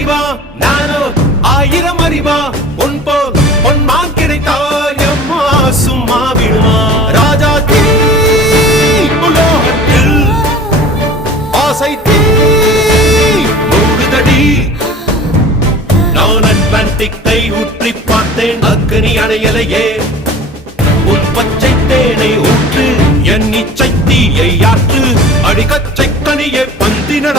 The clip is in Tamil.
அறிவா நானோ 1000 அறிவா பொன்போல் பொன்மான் கிடைத்தால் எம்மா சும்மா விடுமா ராஜா தீ உலோகத்தில் ஆசை தீ மூடுதடி நான் அட்லாண்டிக்கை உற்றி பார்த்தேன் அக்னி அணையலையே உன் பச்சை தேனை ஊற்று என் இச்சை தீயை ஆற்று அடிக்கச்சை கனியை பந்தின